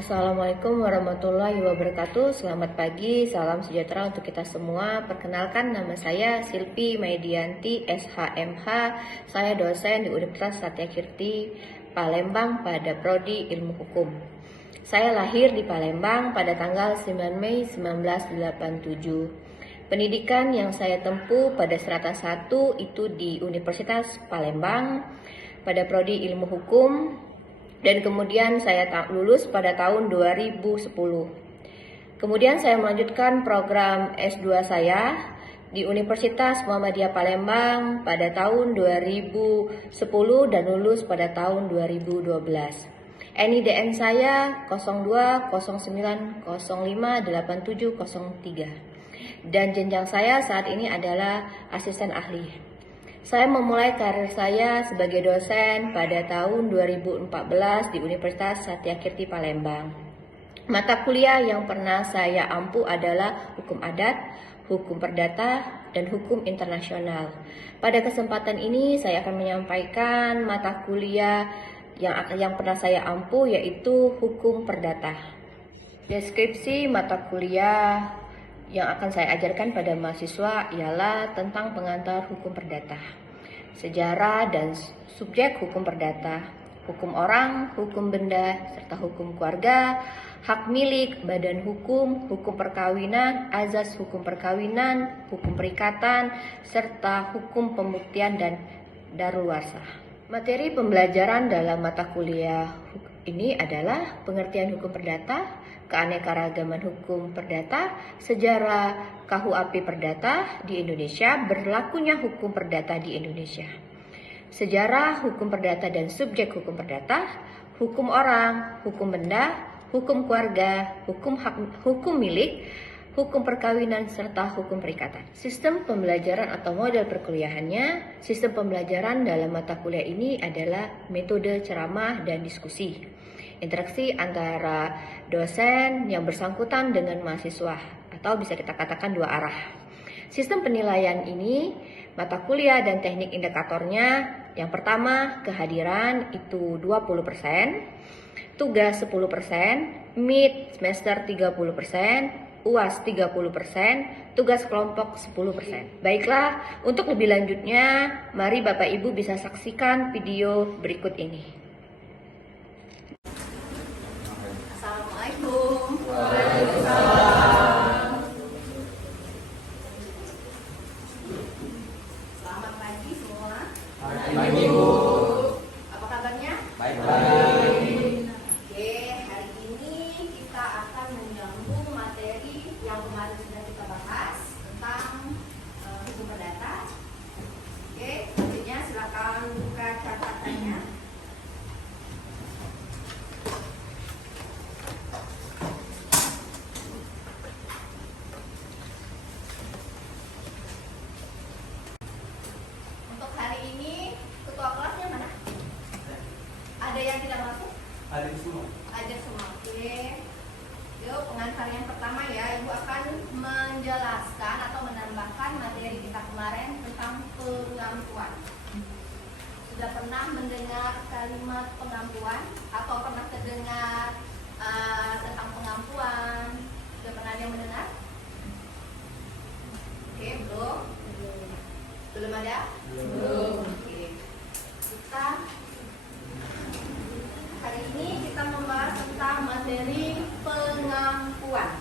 Assalamualaikum warahmatullahi wabarakatuh. Selamat pagi, salam sejahtera untuk kita semua. Perkenalkan, nama saya Silpi Maidianti, SHMH. Saya dosen di Universitas Satyakirti, Palembang pada Prodi Ilmu Hukum. Saya lahir di Palembang pada tanggal 9 Mei 1987. Pendidikan yang saya tempuh pada strata 1 itu di Universitas Palembang pada Prodi Ilmu Hukum. Dan kemudian saya lulus pada tahun 2010. Kemudian saya melanjutkan program S2 saya di Universitas Muhammadiyah Palembang pada tahun 2010 dan lulus pada tahun 2012. NIDN saya 0209058703. Dan jenjang saya saat ini adalah asisten ahli. Saya memulai karir saya sebagai dosen pada tahun 2014 di Universitas Satyakirti Palembang. Mata kuliah yang pernah saya ampu adalah hukum adat, hukum perdata, dan hukum internasional. Pada kesempatan ini saya akan menyampaikan mata kuliah yang pernah saya ampu, yaitu hukum perdata. Deskripsi mata kuliah yang akan saya ajarkan pada mahasiswa ialah tentang pengantar hukum perdata, sejarah dan subjek hukum perdata, hukum orang, hukum benda, serta hukum keluarga, hak milik, badan hukum, hukum perkawinan, azas hukum perkawinan, hukum perikatan, serta hukum pembuktian dan darularsa. Materi pembelajaran dalam mata kuliah ini adalah pengertian hukum perdata, keanekaragaman hukum perdata, sejarah KUHP perdata di Indonesia, berlakunya hukum perdata di Indonesia, sejarah hukum perdata dan subjek hukum perdata, hukum orang, hukum benda, hukum keluarga, hukum milik, hukum perkawinan, serta hukum perikatan. Sistem pembelajaran atau model perkuliahannya, sistem pembelajaran dalam mata kuliah ini adalah metode ceramah dan diskusi. Interaksi antara dosen yang bersangkutan dengan mahasiswa, atau bisa kita katakan dua arah. Sistem penilaian ini, mata kuliah dan teknik indikatornya, yang pertama kehadiran itu 20%, tugas 10%, mid semester 30%, UAS 30%, tugas kelompok 10%. Baiklah, untuk lebih lanjutnya, mari Bapak Ibu bisa saksikan video berikut ini. Assalamualaikum. Waalaikumsalam. Selamat pagi semua. Pagi, Bu. Apa kabarnya? Baik-baik. Oke, hari ini kita akan menyambung materi yang kemarin sudah kita bahas tentang hukum perdata. Oke, selanjutnya silakan buka catatannya. Untuk hari ini ketua kelasnya mana? Ada yang tidak masuk? Ada semua. Ada semua. Oke. Yuk, pengantar yang pertama ya, Ibu akan menjelaskan atau menambahkan materi kita kemarin tentang pengampuan. Sudah pernah mendengar kalimat pengampuan atau pernah terdengar tentang pengampuan? Sudah pernah ada yang mendengar? Oke, belum? Belum ada? Belum. Oke. Hari ini kita membahas tentang materi pengampuan.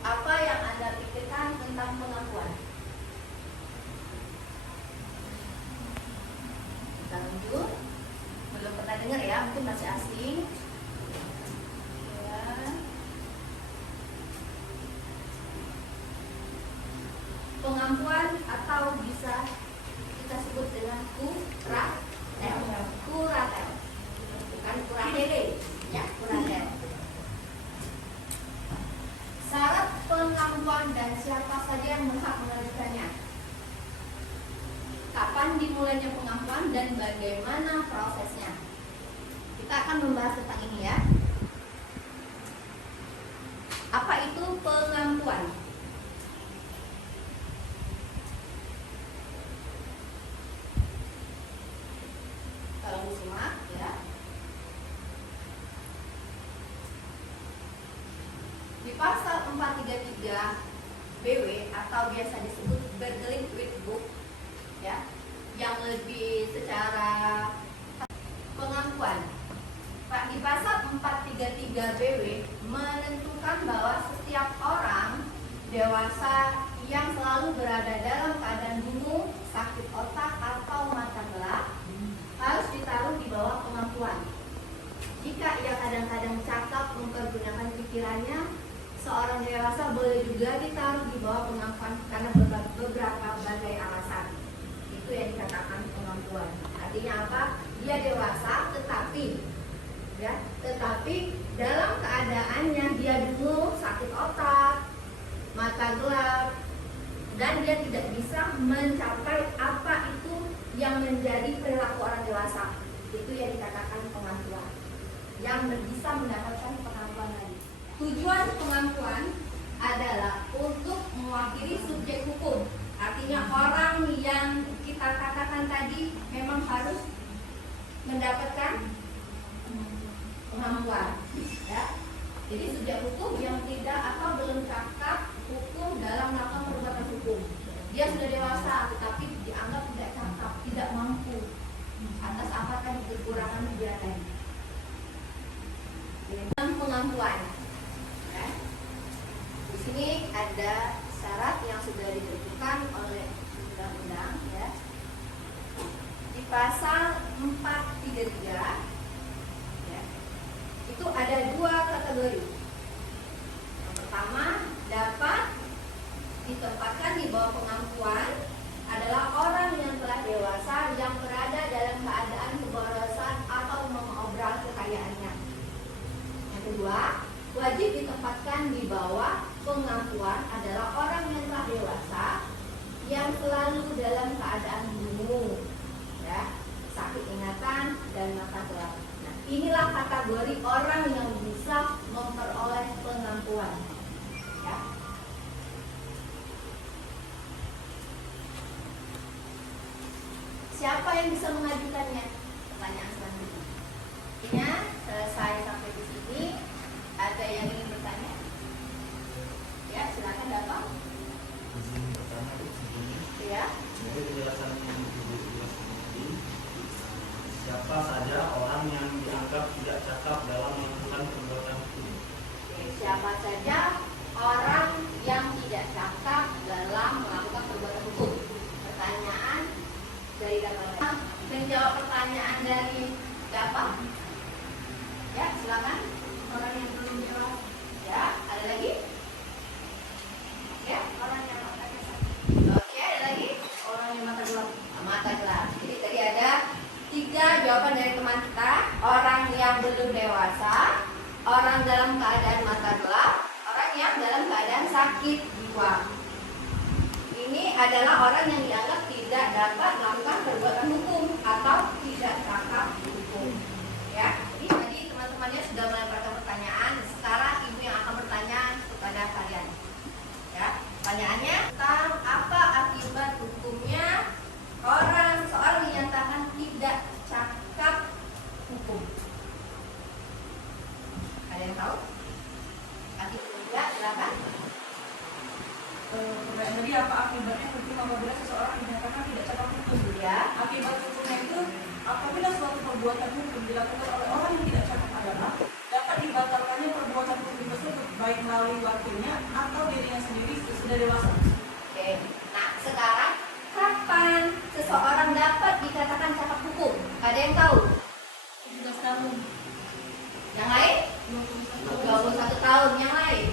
Apa yang Anda pikirkan tentang pengampuan? Kita lanjut. Belum pernah dengar ya, mungkin masih asing. Ya. Pengampuan atau bisa kita sebut dengan kuratel. Kuratel. Bukan kuratele, ya, kuratel. Syarat pengampuan dan siapa saja yang berhak mengajukannya. Kapan dimulainya pengampuan dan bagaimana prosesnya. Kita akan membahas tentang ini ya. Apa itu pengampuan? Kalau disimak ya. Di pasal 433 BW atau biasa disebut Burglary with Book ya, yang lebih secara pengakuan. Pak, di pasal 433 BW menentukan bahwa setiap orang dewasa yang selalu berada dalam keadaan bingung, sakit otak atau mata gelap harus ditaruh di bawah pengakuan. Jika ia kadang-kadang cakap mempergunakan pikirannya, seorang dewasa boleh juga ditaruh di bawah pengakuan karena beberapa bagai alasan. Itu yang dikatakan pengakuan. Artinya apa? Dia dewasa tetapi dalam keadaannya dia bingung, sakit otak, mata gelap, dan dia tidak bisa mencapai apa itu yang menjadi perilaku orang dewasa. Itu yang dikatakan pengakuan. Yang bisa mendapatkan pengakuan lagi. Tujuan pengakuan adalah untuk mewakili subjek hukum. Artinya orang yang kita katakan tadi memang harus mendapatkan pengakuan. Ya. Jadi subjek hukum yang tidak atau belum cakap hukum dalam melakukan perbuatan hukum. Dia sudah dewasa tetapi dianggap tidak cakap, tidak mampu atas apa tadi kekurangan dia tadi. Pengakuan. Ya. Di sini ada syarat yang sudah ditentukan oleh undang-undang ya. Di pasal 433 ya, itu ada dua kategori. Yang pertama, dapat ditempatkan di bawah pengakuan adalah orang yang telah dewasa yang berada dalam keadaan keborosan atau mengobral kekayaannya. Yang kedua, wajib ditempatkan di bawah pengakuan adalah orang yang telah dewasa yang selalu dalam keadaan bingung, ya, sakit ingatan dan mata gelap. Nah, inilah kategori orang yang bisa memperoleh pengakuan. Ya. Siapa yang bisa mengajukannya? Pertanyaan selanjutnya. Ini selesai sampai di sini. Ada yang ingin bertanya? Ya, silakan datang. Izin pertama sebelumnya. Ya. Jadi penjelasan yang Ibu jelaskan tadi, siapa saja orang yang dianggap tidak cakap dalam melakukan perbuatan hukum? Oke, siapa saja orang yang tidak cakap dalam melakukan perbuatan hukum? Pertanyaan dari dapat menjawab pertanyaan dari siapa? Ya, silakan. Orang yang belum jawab. Ya, ada lagi? Ya, orang yang mata gelap. Oke, ada lagi? Orang yang mata gelap. Mata gelap. Jadi tadi ada 3 jawaban dari teman kita. Orang yang belum dewasa, orang dalam keadaan mata gelap, orang yang dalam keadaan sakit jiwa. Ini adalah orang yang dianggap tidak dapat melakukan perbuatan hukum atau tidak cakap hukum. Ya, jadi tadi teman-temannya sudah melemparkan pertanyaan. Sekarang ibu yang akan bertanya kepada kalian. Ya, pertanyaannya tentang apa akibat hukumnya seorang dinyatakan tidak cakap hukum. Ada yang tahu? Akibatnya silakan. Jadi apa akibatnya hukum apabila seseorang dinyatakan tidak cakap hukum? Ya. Akibat hukumnya itu apabila suatu perbuatan hukum dilakukan oleh orang yang tidak cakap adalah dapat dibatalkannya perbuatan hukum tersebut baik melalui wakilnya atau dirinya sendiri sesudah dewasa. Oke. Nah, sekarang kapan seseorang dapat dikatakan cakap hukum? Ada yang tahu? 17 tahun. Yang lain? 21 tahun. Yang lain?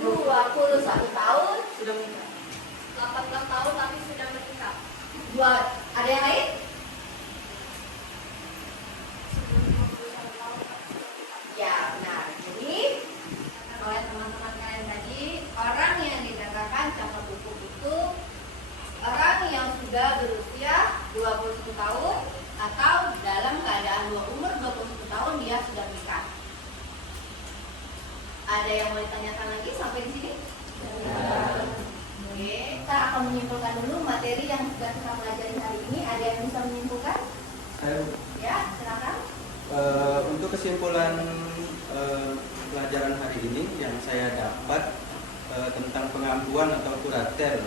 21 tahun. Sudah menikah. 18 tahun tapi sudah menikah. Ada yang lain? Ya, benar. Jadi oleh teman-teman kalian tadi, orang yang dikatakan cakap hukum itu orang yang sudah 21 tahun atau dalam keadaan umur 21 tahun dia sudah menikah. Ada yang mau ditanyakan lagi sampai di sini? Oke, kita akan menyimpulkan dulu materi yang sudah kita pelajari hari ini. Ada yang bisa menyimpulkan? Ya, silakan. Untuk kesimpulan pelajaran hari ini yang saya dapat tentang pengampuan atau kuratel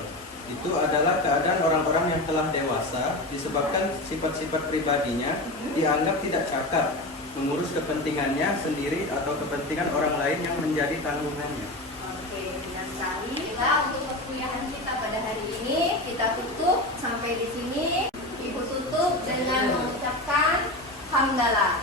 itu adalah keadaan orang-orang yang telah dewasa disebabkan sifat-sifat pribadinya dianggap tidak cakap mengurus kepentingannya sendiri atau kepentingan orang lain yang menjadi tanggungannya. Oke, benar sekali. Nah, untuk perkuliahan kita pada hari ini kita tutup sampai di sini. Ibu tutup dengan mengucapkan hamdalah.